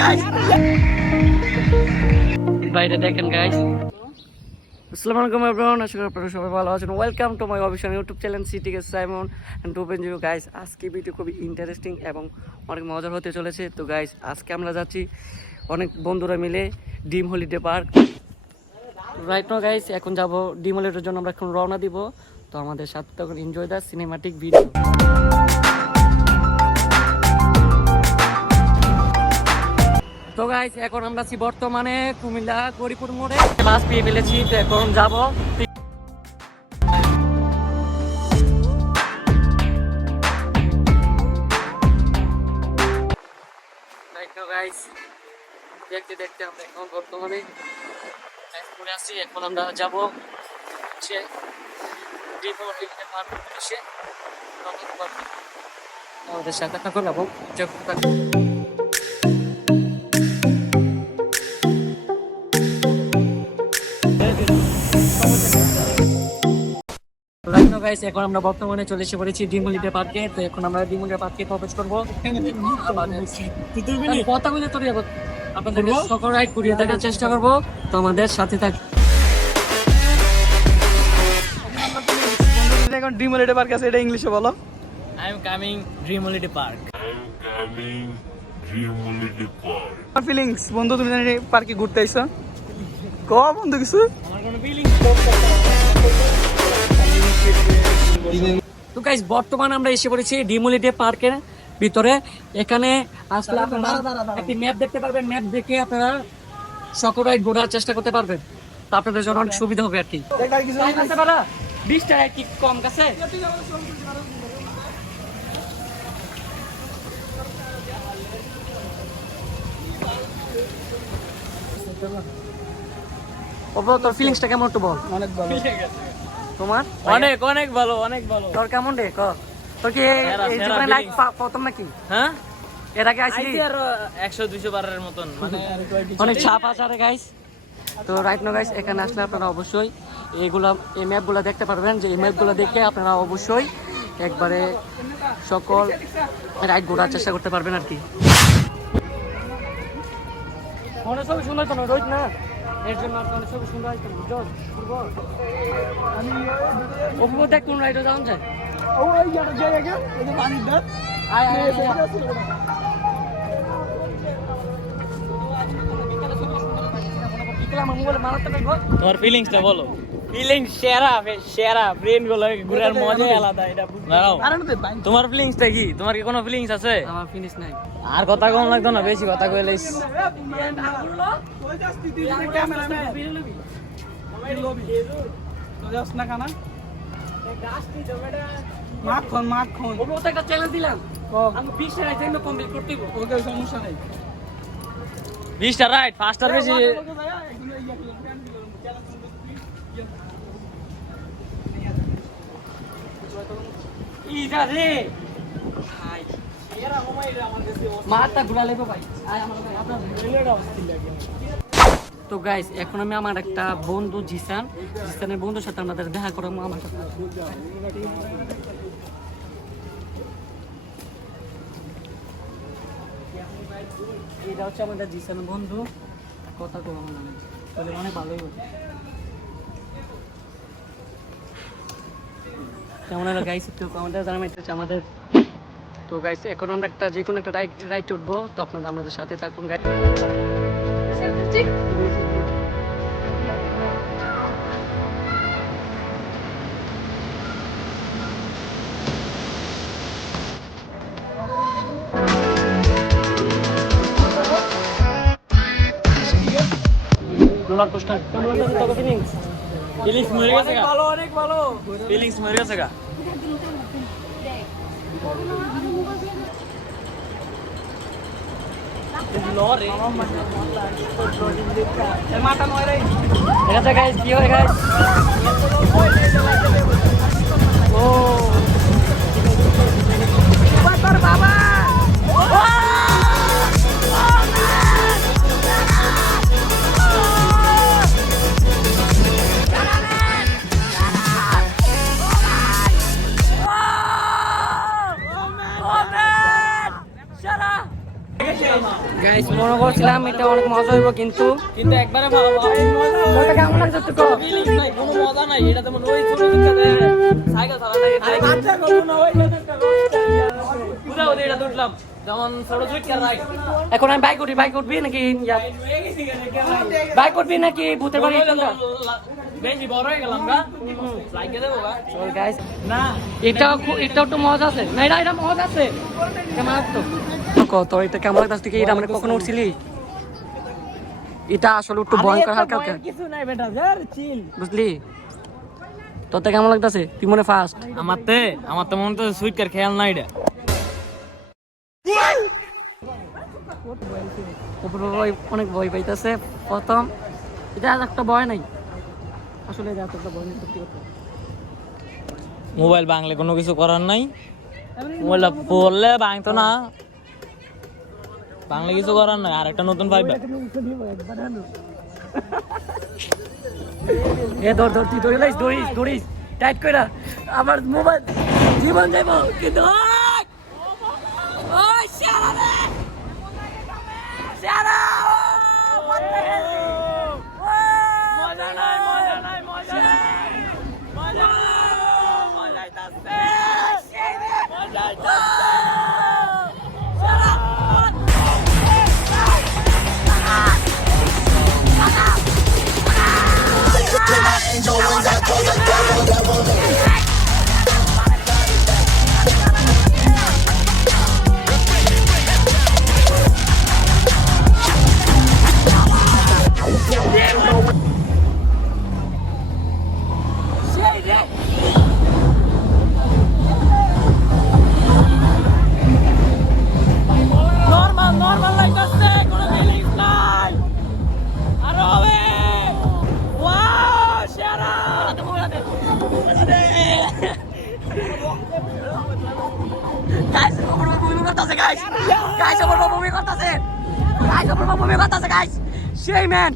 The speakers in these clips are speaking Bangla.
গাইস বাইরে দেখেন গাইস। আসসালামু আলাইকুম এভরিওয়ান, আশা করি আপনারা সবাই ভালো আছেন। Welcome to my official YouTube channel সিটিকে Simon and open zero. Guys আজকে ভিডিও খুবই ইন্টারেস্টিং এবং অনেক মজার হতে চলেছে। তো গাইস আজকে আমরা যাচ্ছি অনেক বন্ধুরা মিলে dream holiday park. Right now guys এখন যাব ড্রিম হলিডের জন্য, আমরা এখন রওনা দিব। তো আমাদের সাথে তখন এনজয় দ্য সিনেমাটিক ভিডিও। তো গাইস এখন আমরা আছি বর্তমানে কুমিল্লা গরিপুর মোড়ে, বাস পেয়ে ফেলেছি। তো এখন যাবো গাইস। দেখতে দেখতে আমরা এখন বর্তমানে পড়ে আসছি। এখন আমরা যাবো হচ্ছে আমাদের সাথে থাকুন এবং এখন আমরা বর্তমানে চলে এসে পড়েছি ড্রিম হলিডে পার্কে। তো এখন আমরা ড্রিম হলিডে পার্কে প্রবেশ করবো। কথা বলে তো আপনাদের সকল রাইড করিয়ে দেখার চেষ্টা করবো। তো আমাদের সাথে থাক। এখন ড্রিম হলিডে পার্ক আছে, এটা ইংলিশে বলো। I am coming dream holiday park. আমার ফিলিংস বন্ধু, তুমি জানি পার্কে ঘুরতে আইছো, ক বন্ধু কিছু? আমার কোনো ফিলিংস। তো গাইস বর্তমানে আমরা এসে পড়েছি ড্রিম হলিডে পার্কের ভিতরে। এখানে আসলে আপনারা একটি ম্যাপ দেখতে পারবেন। ম্যাপ দেখে আপনারা সকল রাইড ঘোরার চেষ্টা করতে পারবেন। তো আপনাদের জন্য অনেক সুবিধা হবে আর কি। 20 টাকা কি কম কাছে? তোর ফিলিংসটা কেমন একটু বল। অনেক ভালো। তোমার? অনেক অনেক ভালো, অনেক ভালো। তোর কেমন রে ক? তোর কি এই জীবনে লাইফ প্রথম নাকি? হ্যাঁ, এর আগে আসলি? আইছি আর 100-200 বারের মতন, মানে অনেক ছাপ আছে রে গাইস। তো রাইট নো গাইস এখানে আসলে আপনারা অবশ্যই এই ম্যাপগুলো দেখতে পারবেন। যে এই ম্যাপগুলো দেখে আপনারা অবশ্যই একবারে সকল রাইড ঘোরার চেষ্টা করতে পারবেন আর কি। মনে ছবি সুন্দর তো রোজ না, এর জন্য আর কোনো ছবি সুন্দর হইতো বুঝছো? ওপর দেখ কোন রাইডে যাওয়া যায়। ওই যাটা যাই আগে, ওই যে পানির দাঁত। আয় তোমার ফিলিংসটা বলো। ফিলিংস সেরা, সেরা। ব্রেন গুলো ঘুরার মজাই আলাদা। এটা দাঁড়াও, তোমার ফিলিংসটা কি? তোমার কি কোনো ফিলিংস আছে? আমার ফিনিশ নাই। আর কথা কম লাগতো না, বেশি কথা কইলেই। মাখন মাখন ওপর একটা চ্যালেঞ্জ দিলাম, আমি 20 টাকা জন্য কমপ্লিট করতে দিব। ওকে সমস্যা নাই। 20টা রাইট, 5টার বেশি। ইটা রে ভাই এরা মোবাইল আমার কাছে মারটা ঘুরা লেবো ভাই। আয় আমার ভাই আপনার রেলের অবস্থা লাগে। তো গাইস এখন আমি আমার একটা বন্ধু জিসানের বন্ধুর সাথে আমাদের দেখা করাবো। আমার সাথে এটা হচ্ছে আমাদের জিসানের বন্ধু। কথা তো আমার নামে বলে অনেক ভালোই হচ্ছে। কেমন হলো গাইস একটু কমেন্টে জানাবেন। এটা হচ্ছে আমাদের। তো গাইস এখন আমরা একটা যে কোনো একটা রাইড উঠবো। তো আপনারা আমাদের সাথে থাকুন গাইস। রোলার কোস্টার কেমন লাগছে তোর ফিলিংস? ফিলিংস মরে গেছে গা। ভালো, অনেক ভালো। ফিলিংস মরে গেছে গা। লরে মাথা নয় রে। ঠিক আছে গাইস, কি হয় গাইস? ও বাবা গাইস মনে করছিলাম এটা অনেক মজা হইব, কিন্তু কিন্তু একবারে ভালো মজা কেমন লাগছে একটু কম? ফিলিংস নাই, কোনো মজা নাই। এটা যেমন ওই ছোট ছোটদের সাইকেল চালানো এটা উঠলাম যেমন ছোট ছোট রাইড। এখন আমি বাইক উঠবি নাকি বাইক উঠবি নাকি ভূতের বাড়ি কোনটা? বেশি বড় হয়ে গেলাম গা, লাইকে দেবো গা। চল গাইস, না এটা একটু মজা আছে না, এটা মজা আছে কেমন লাগতো কত? এটা কেমন লাগতো তুই কি এটা মানে কখনো উঠছিলি? এটা আসলে একটু ভয়ঙ্কর হালকা হালকা, কিছু নাই বেটা, যার চিল। বুঝলি? তোর তো কেমন লাগতেছে? তুই মনে ফার্স্ট আমার তো মনে তো সুইট কার খেয়াল নাই এটা। অনেক ভয় পাইতেছে প্রথম। এটা একটা ভয় নাই আসলে, এটা একটা ভয় নেই সত্যি কথা। মোবাইল ভাঙলে কোনো কিছু করার নাই, মোবাইলটা পড়লে ভাঙতো না, ভাঙলে কিছু করার নাই। আর একটা নতুন পাইবা। এ ধর তুই দৌড়িস টাইট কইরা আমার মোবাইল জীবন যাইব কিন্তু নরমাল লাইতাছে, কোনো ফিলিংস নাই। আর হবে ওয়াও সেরা। সেই ম্যান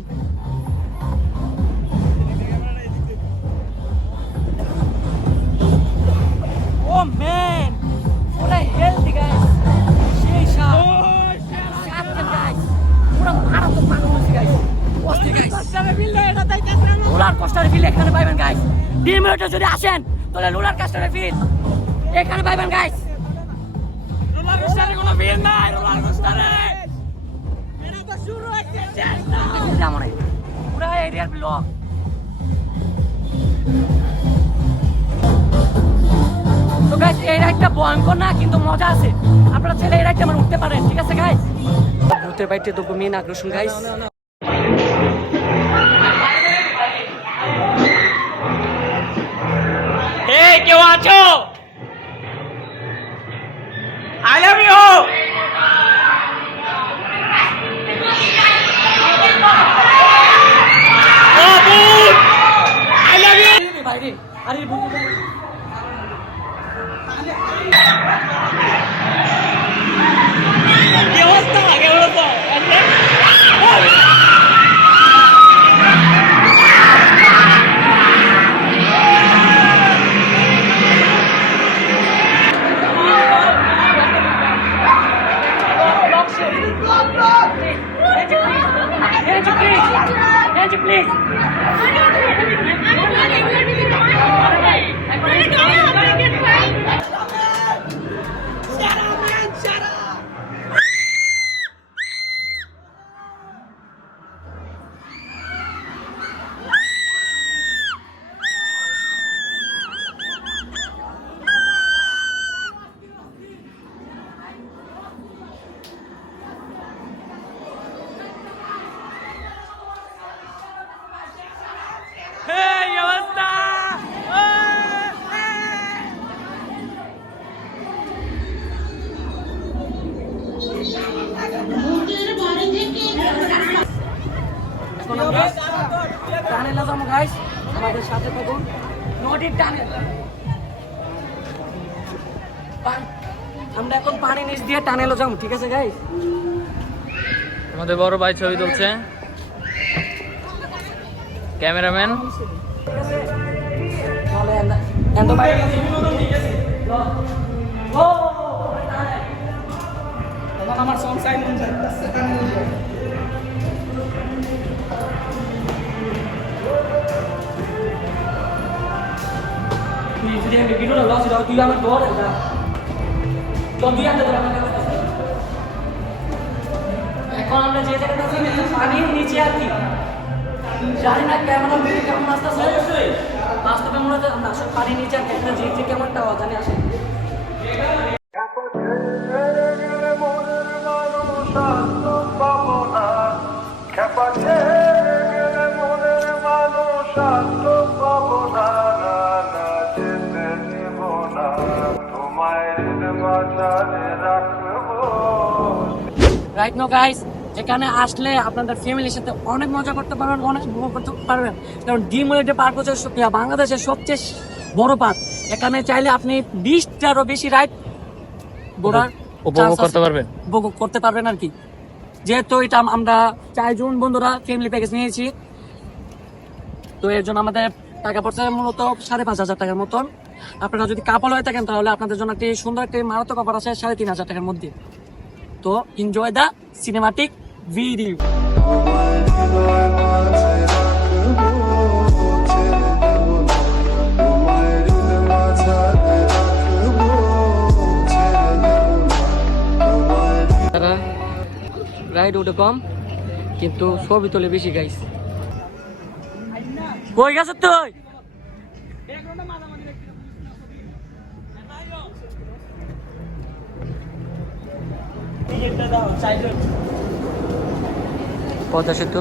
ও ম্যান ওরা হেলদি গাইস, সেই সাপ গাইস, পুরো মারাত্মক মানুষ গাইস, অস্থির গাইস। রোলার কোস্টার ফিল এখানে পাইবেন গাইস। ডিমেটে যদি আসেন তাহলে রোলার কোস্টার ফিল এখানে পাইবেন গাইস। রোলার কোস্টারে কোনো ফিল নাই, রোলার কোস্টারে এটা তো শুরু হচ্ছে শেষ না। যেমন পুরো এরিয়ার ব্লক। তো গাইস এই রাইডটা ভয়ঙ্কর না, কিন্তু মজা আছে। আপনারা ছেলে এই রাইডটা মানে উঠতে পারেন, ঠিক আছে গাইস? ভূতের বাড়িতে তো মেন আকর্ষণ গাইস। এই কেউ আছো? I love you. ও ভূত, আই লাভ ইউ। বাইরে আরে ভূত কি অবস্থা? কেমন আছো? please. Hey, ¿qué pasa? টানেলে যাবো গাইস, আমাদের সাথে থাকুন। নদীর টানেল, আমরা এখন পানি নিচ দিয়ে টানেলে যাবো, ঠিক আছে গাইস? আমাদের বড় ভাই ছবি তুলছে, ক্যামেরাম্যান। তাহলে এত বাইরে আমার সং সাইমন যাইতাছে কানে নিয়ে তুই যদি আমি ভিডিওটা লস দাও তুই আমার ঘরে যা তো তুই আনতে তোরা এখন আমরা যে জায়গাটা আছি পানির নিচে আর কি জানি না ক্যামেরা ভিডিও কেমন আসতেছে বাস্তবে মনে হচ্ছে আমরা আসলে পানির নিচে আর ক্যামেরা যে কেমনটা আওয়াজ জানি আসে রাইট নো গাইস এখানে আসলে আপনাদের ফ্যামিলির সাথে অনেক মজা করতে পারবেন, অনেক উপভোগ করতে পারবেন। কারণ ডিমোলিটে পার্ক হচ্ছে বাংলাদেশের সবচেয়ে বড় পার্ক। এখানে চাইলে আপনি 20টারও বেশি রাইড ঘোরার উপভোগ করতে পারবেন, উপভোগ করতে পারবেন আর কি। যেহেতু এটা আমরা 4 জন বন্ধুরা ফ্যামিলি প্যাকেজ নিয়েছি, তো এর জন্য আমাদের টাকা পড়ছে মূলত 5,500 টাকার মতন। আপনারা যদি কাপল হয়ে থাকেন তাহলে আপনাদের জন্য একটি সুন্দর একটি মারাত্মক অফার আছে 3,500 টাকার মধ্যে। তো এনজয় দ্য সিনেমাটিক ভিডিও। তারা রাইড উঠে কম কিন্তু ছবি তোলে বেশি গাইস। কই গেছ তুই? পদ্মা সেতু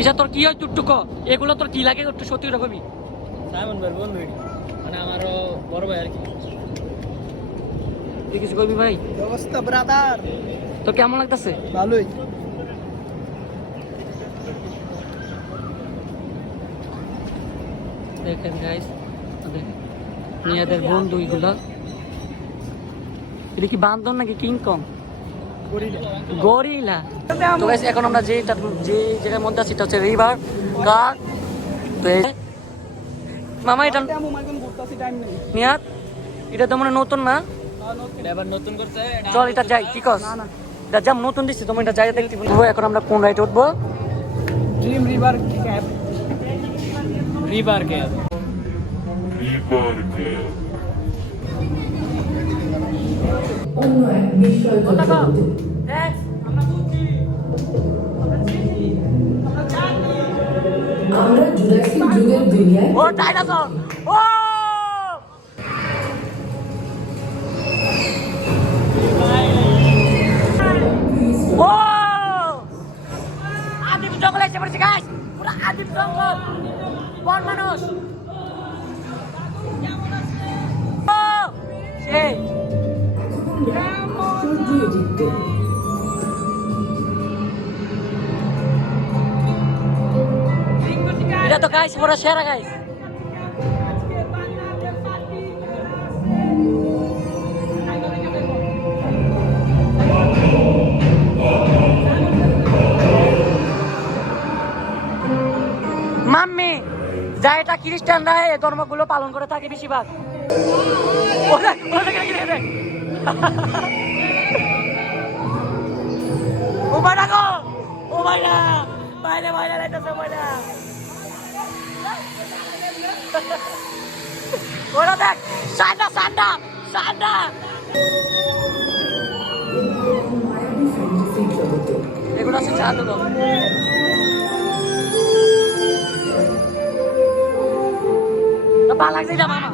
এটা তোর কি হয় টুকটুক, এগুলো তোর কি লাগে একটু সত্যি রকমই। সাইমন ভাই বন্ধু, মানে আমারও বড় ভাই আর কি। তুই কিছু করবি ভাই? অবস্থা ব্রাদার তো কেমন লাগতেছে? ভালোই। দেখেন গাইস মেয়েদের বন্ধু এগুলো। এটা কি বান্দর নাকি কিংকং? গরিলা। তো গাইস এখন আমরা যে জায়গার মধ্যে আছি এটা হচ্ছে রিভার গার্ড। তো মামা এটা নিয়াত এটা তো মনে নতুন না? এটা আবার নতুন করছে। চল এটা যাই, কি কস? এটা যাম নতুন দিচ্ছি, তুমি এটা যাই দেখতে বলবো। এখন আমরা কোন রাইড উঠবো? Dream river cap. River cap. অন্য এক বিস্ময়কর জগতে আমরা জুরাসিক যুগের দুনিয়ায় ও ডাইনোসর, ও ও আদিম জঙ্গলে এসে পড়েছে গাইস, পুরো আদিম জঙ্গল, বন মানুষ। ও সেই সূর্য উদিত এটা তো গাইস পুরো সেরা গাইস। মাম্মি যা এটা যারা খ্রিস্টানরা এই ধর্মগুলো পালন করে থাকে বেশিরভাগ। ও বাইরা গো, ও বাইরা, বাইরে বাইরে লাইতেছে বাইরা। ওরা দেখ, সান্ডা সান্ডা সান্ডা। মায়াবী ফ্যান্টাসির জগতে এগুলো আছে চা তো। ভালো লাগছে এটা মামা,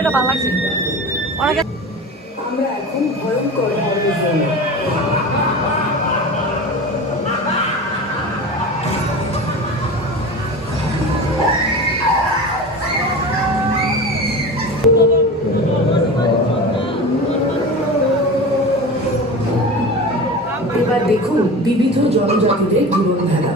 এটা ভালো লাগছে অনেকে। আমরা এখন ভয়ঙ্কর হরর জোনে। এবার দেখুন বিবিধ জনজাতিদের জীবনধারা।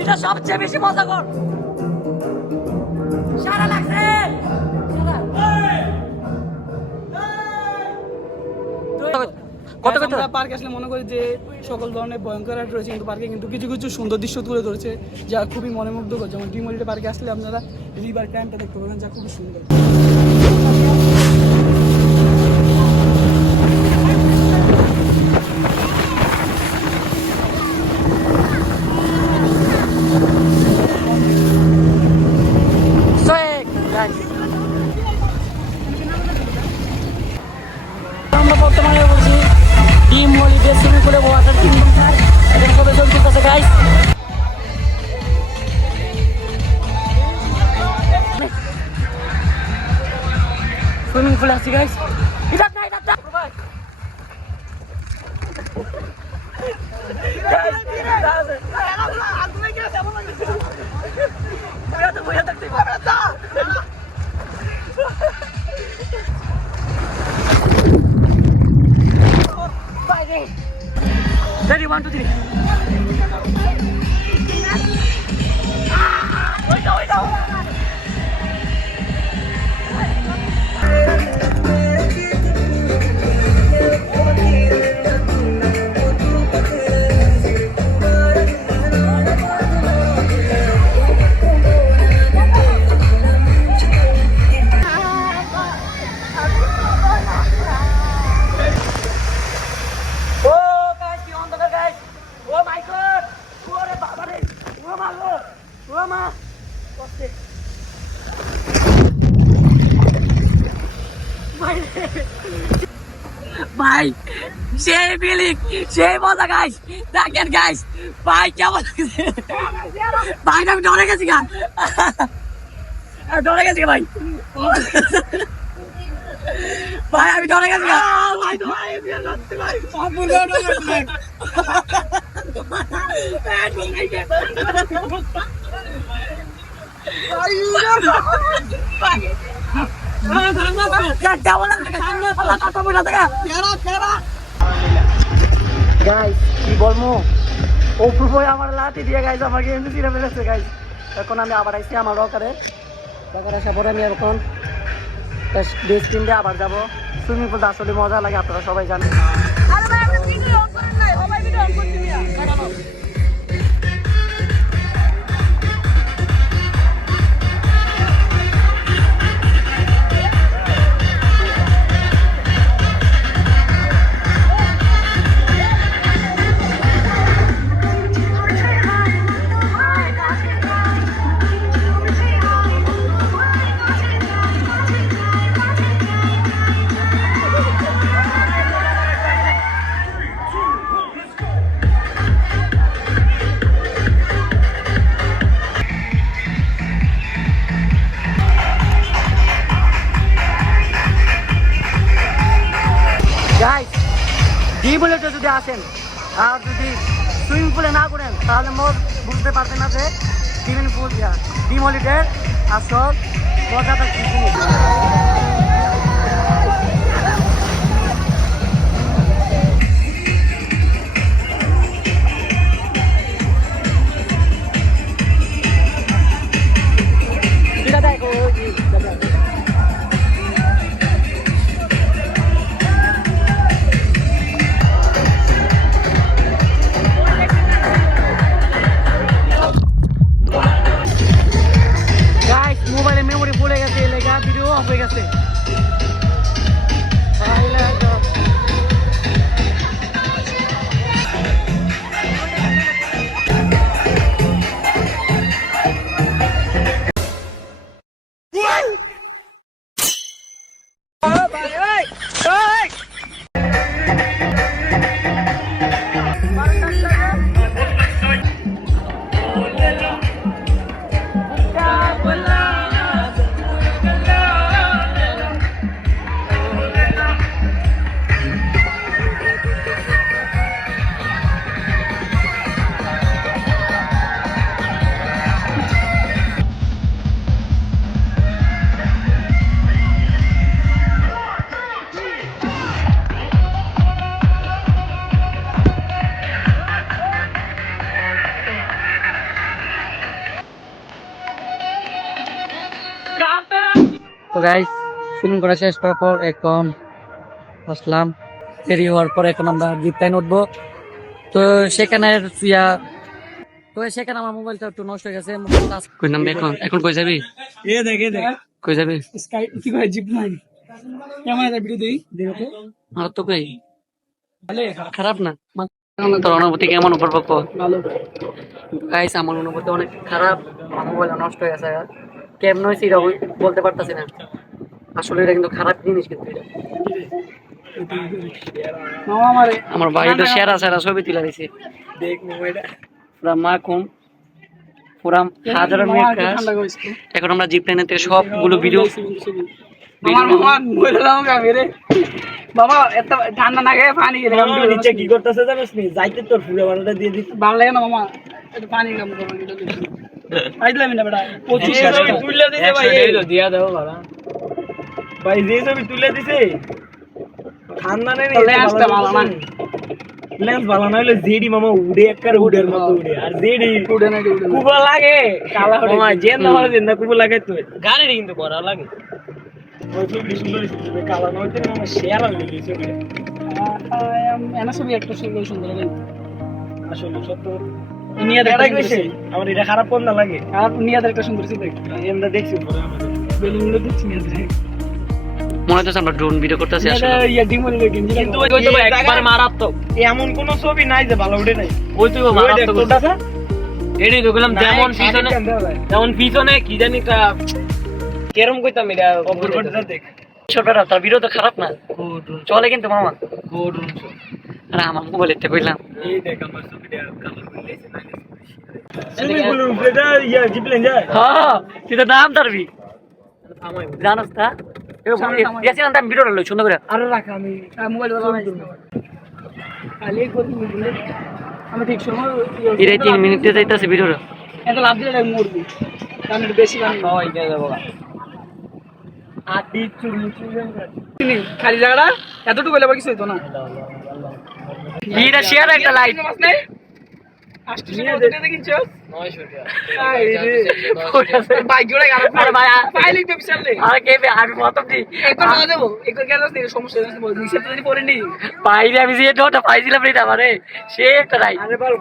এটা সবচেয়ে বেশি মজা কর, সারা লাগছে। কত কত পার্কে আসলে মনে করি যে সকল ধরনের ভয়ঙ্কর রাইড রয়েছে, কিন্তু পার্কে কিন্তু কিছু কিছু সুন্দর দৃশ্য তুলে ধরেছে যা খুবই মনোমুগ্ধকর। যেমন ড্রিম হলিডে পার্কে আসলে আপনারা রিভার ক্যাম্পটা দেখতে পাবেন, যা খুবই সুন্দর। আমরা বর্তমানে বলছি ড্রিম হলিডে সুইমিং পুলে ওয়াটার কিংডম পার্ক। এখন কবে জল চলতেছে গাইস। সুইমিং পুলে আছি গাইস। এটা না এটা না Ready, 1, 2, 3. Wait down. ভাই সেই ফিলিং, সেই মজা গাইস। দেখেন গাইস, ভাই কেমন লাগছে ভাই। আমি ডরে গেছি গা, ডরে গেছি ভাই। ভাই আমি ডরে গেছি গা ভাই। গাইস কি বলবো, অপূর্ব আমার লাঠি দিয়ে গাইস আমার গেম ছিঁড়ে ফেলেছে গাইস। এখন আমি আবার আইছি আমার রকারে আসার পরে আমি এখন বেস কিনতে আবার যাবো সুইমিং পুলটা। আসলে মজা লাগে, আপনারা সবাই জানেন। ড্রিম হলিডে যদি আসেন আর যদি সুইমিং পুলে না করেন তাহলে বুঝতে পারবেন না যে সুইমিং পুল ডিম হলিডের আসল মজাটা কি জিনিস। মোবাইলের মেমোরি ভুলে গেছে, লেখা ভিডিও অফ হয়ে গেছে। তো গাইস ফিল্ম করা শেষ করার পর এখন আসলাম, দেরি হওয়ার পর এখন আমরা জিপটাইন উঠবো। তো সেখানে সেখানে আমার মোবাইলটা একটু নষ্ট হয়ে গেছে। কই নাম এখন এখন কই যাবি? কই যাবি? স্কাই কি কয় জিপ লাইন কেমন আছে ভিডিও দেই দেখো তো। আর তো কই ভালো খারাপ না। তোর অনুভূতি কেমন উপর পক্ষ? ভালো গাইস আমার অনুভূতি অনেক খারাপ, আমার মোবাইল নষ্ট হয়ে গেছে। কেমন হয়েছে এটা বলতে পারতাছি না, আসলে এটা কিন্তু খারাপ জিনিস। কিন্তু মামা আমারে আমার ভাই তো সেরা সেরা ছবি তুলে দিছে, দেখ মোবাইলটা পুরা মাখুম, পুরা হাজার মেঘ। এখন আমরা জিপ লাইনের থেকে সবগুলো ভিডিও আমার মামা মোবাইল দাও মেরে বাবা এত ঠান্ডা না গায়ে পানি গেলে আমি নিচে কি করতেছে জানিস নি যাইতে তোর ফুলে বারোটা দিয়ে দিতে ভালো লাগে না মামা একটু পানি কাম করো এটা আইলাম না বেটা 25 ছবি তুলে দিতে ভাই এই দিয়া দাও বাবা ভাই যে ছবি তুলে দিছে ঠান্ডা নেই লেন্সটা ভালো না, লেন্স ভালো না হলে জেডি মামা উড়ে একবার উড়ের মতো উড়ে আর জেডি উড়ে না উড়ে কুবা লাগে কালা হয়ে মামা জেন না হলে জেন না কুবা লাগে তো গাড়ি কিন্তু করা লাগে ওই ছবি সুন্দর হইছে কালা না হইতে মামা শেয়ার হয়ে গেছে ছবিটা। এনা ছবি একটা সুন্দর সুন্দর লাগে আসলে সত্য নিয়া দেখা গেছে আমার এটা খারাপ কোন না লাগে আর নিয়া একটা সুন্দর ছবি আমরা দেখছি পরে আমাদের বেলুনগুলো দেখছি নিয়া মনে হচ্ছে আমরা ড্রোন ভিডিও করতেছি আসলে। কিন্তু ওই তো একবার মারাত্মক এমন কোন ছবি নাই যে ভালো উঠে নাই ওই তো মারাত্মক ওটাছে এটাই তো বললাম যেমন পিছনে কি জানি কা কেরম কইতাম এটা অপরটা দেখ ছোটরা তার ভিডিও তো খারাপ না, চলে কিন্তু মামা। আরে আমার মোবাইল এতে কইলাম এই দেখ আমার ছবিটা কালার করলেছে না সুইমিং পুলের উপরে যা ইয়া জিপলেন যায়। হ্যাঁ তুই তো নাম ধরবি জানোস তা গেছিলাম আমি ভিডিওটা লই সুন্দর করে। আরে রাখ আমি মোবাইল খালি করি আমি ঠিক সময় এটাই 3 মিনিটে যাইতাছে ভিডিওটা। এটা লাভ দিলে মরবি কারণ এটা বেশি গান হয় এটা দেবো আদি চুরি খালি জায়গাটা এতটুকু হলে আবার কিছু হইতো না। এটা শেয়ার একটা লাইক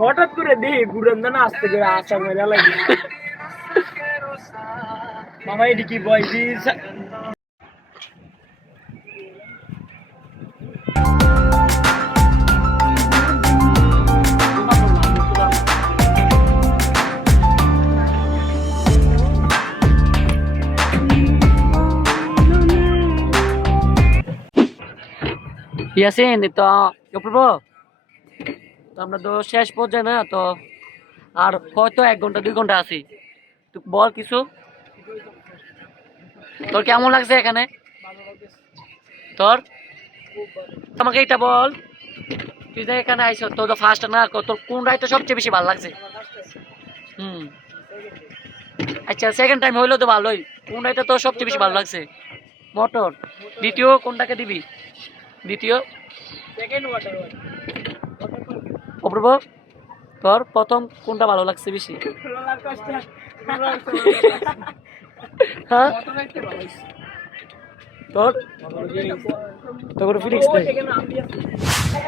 হঠাৎ করে দেখি গুরন্দা না আসতে করে আসা মজা লাগে মামা এটি কি বয়সী ইয়াসিন তো অপূর্ব তো আমরা তো শেষ পর্যায়ে না, তো আর হয়তো 1 ঘন্টা 2 ঘন্টা আছি। তুই বল কিছু, তোর কেমন লাগছে এখানে? তোর আমাকে এটা বল, তুই যে এখানে আইছ তোর তো ফার্স্ট না তোর কোন রাইডটা সবচেয়ে বেশি ভালো লাগছে? আচ্ছা সেকেন্ড টাইম হইলো তো ভালোই, কোন রাইডটা তোর সবচেয়ে বেশি ভালো লাগছে? মোটর। দ্বিতীয় কোনটাকে দিবি? দ্বিতীয় অপূর্ব তোর প্রথম কোনটা ভালো লাগছে বেশি? হ্যাঁ তোর তোর ফিলিংস নেই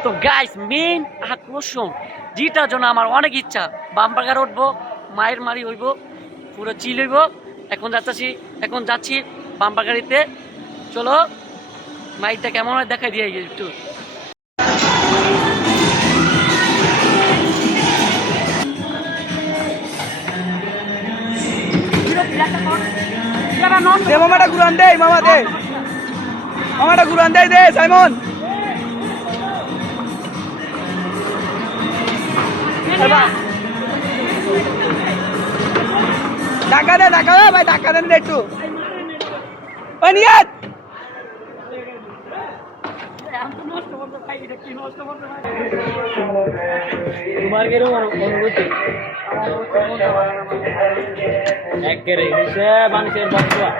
তো গাইস। মেইন আকর্ষণ যেটার জন্য আমার অনেক ইচ্ছা, বাম্পার উঠবো, মায়ের মারি হইব, পুরো চিল হইব। এখন যাচ্ছি বাম্পার গাড়িতে। চলো মাইকটা কেমন হয় দেখাই দিয়ে একটু। দে মামাটা ঘুরান দে, মামা দে, মামাটা ঘুরান দে, দে সাইমন। ধাক্কা দে ভাই, ধাক্কা দেন দে একটু। ওই নিয়াত তোমার কিরকম অনুভূতি? একেবারে সে মানুষের বন্ধুয়া।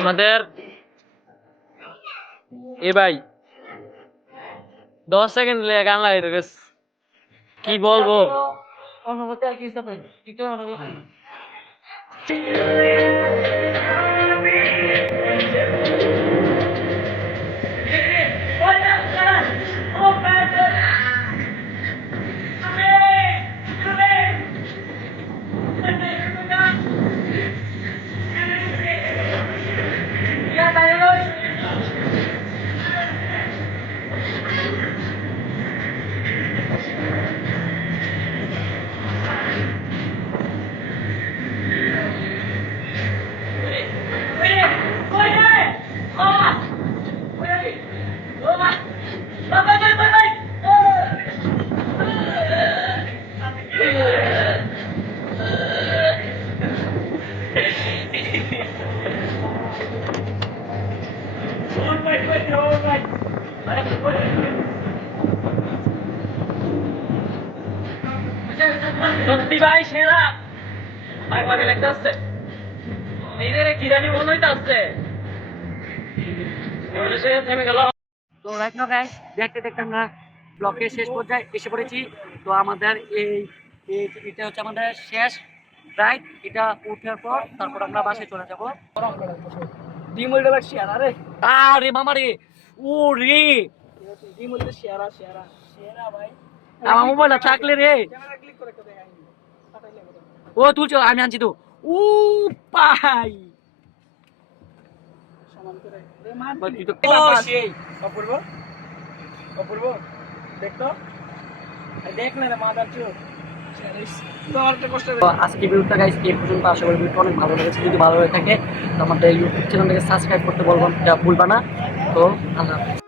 আমাদের এ ভাই 10 সেকেন্ড গান লাগাইতে গেছে, কি বলবো? অনুভূতি আর কি সত্যি ভাই সেরা ভাই, ভালো লাগতেছে। নিজের কি জানি মনে হইতাছে থেমে গেল। তো রাইট নাও গাইস, দেখতে দেখতে আমরা ব্লকের শেষ পর্যায়ে এসে পড়েছি। তো আমাদের এটা হচ্ছে আমাদের শেষ রাইড। এটা উঠার পর তারপর আমরা বাসায় চলে যাবো। ডিমোলটা বাট শেয়ার আরে, আরে মামা রে, ও রে ডিমোলটা শেয়ার ভাই। আমার মোবাইল থাকলে রে, ক্যামেরা ক্লিক করে একটা দেখাই ও তুলছো, আমি আনছি তো। ও পাই সমান করে দে মান। তুই তো অপূর্ব দেখতো, দেখ না মাদার চোখ। তোর তো কষ্ট তো আজকে ভিডিওটা গাইস এই পর্যন্ত। আশা করি ভিডিওটা অনেক ভালো লেগেছে। যদি ভালো হয়ে থাকে তো আমাদের ইউটিউব চ্যানেলটাকে সাবস্ক্রাইব করতে ভুলবা না। তো আল্লাহ হাফেজ।